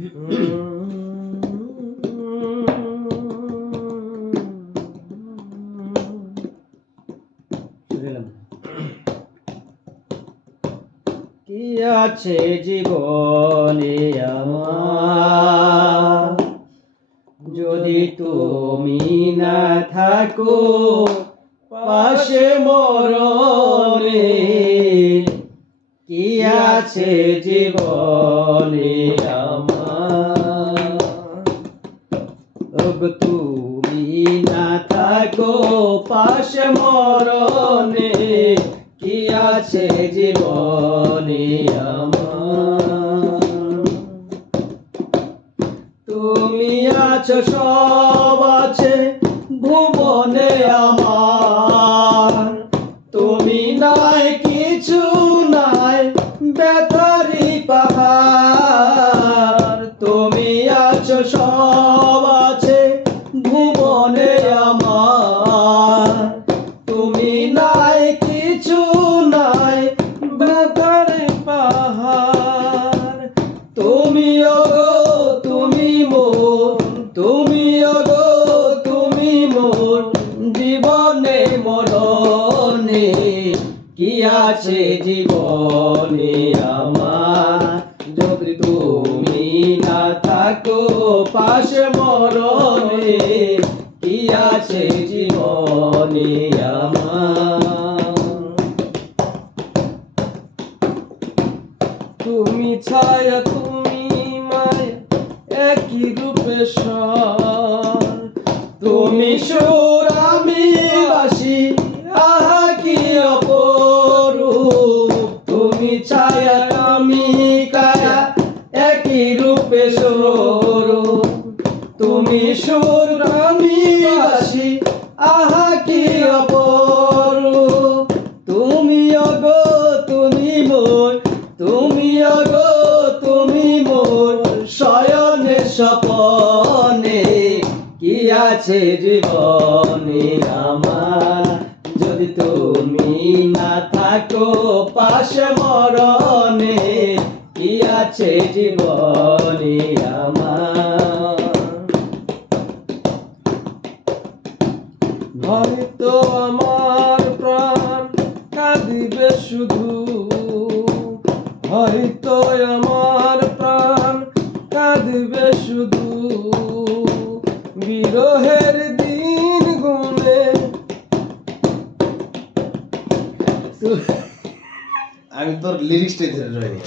কি আছে জীবনে আমার, যদি তুমি না থাকো পাশে মরণে। কি আছে জীবনে আমার, ওগো তুমি না থাকো পাশে মরণে। কি আছে জীবনে আমার, তুমি আছো সব আছে ভুবনে আমার। তুমি নাই কিছু নাই ব্যথারি পাহাড়। তুমি আছো সব আছে ভুবনে আমার। তুমি নাই কিছু নাই ব্যথারি পাহাড়। তুমি ওগো তুমি মোর, তুমি ওগো তুমি মোর জীবনে মরণে। কি আছে জীবনে আমার, যদি তুমি না থাকো পাশে মরণে। কি আছে জীবনে আমার, তুমি ছায়া তুমি মায়া একই রূপে সর। তুমি সুর আমি বাসি আহা কি অপরূপ। তুমি ছায়া আমি কায়া একই রূপে স্বরূপ। তুমি সুর আমি বাসি আহা কি অপরূপ। তুমি ওগো তুমি মোর, তুমি ওগো তুমি মোর শয়নে স্বপনে। কি আছে জীবনে আমার, যদি তুমি না থাকো পাশে মরণে। কি আছে জীবনে আমার, হয়তো আমার প্রাণ কাঁদিবে শুধু। হয়তো আমার প্রাণ কাঁদিবে শুধু বিরহের দিন গুনে। আমি তোর লিরিক্সটাই ধরে রইনি।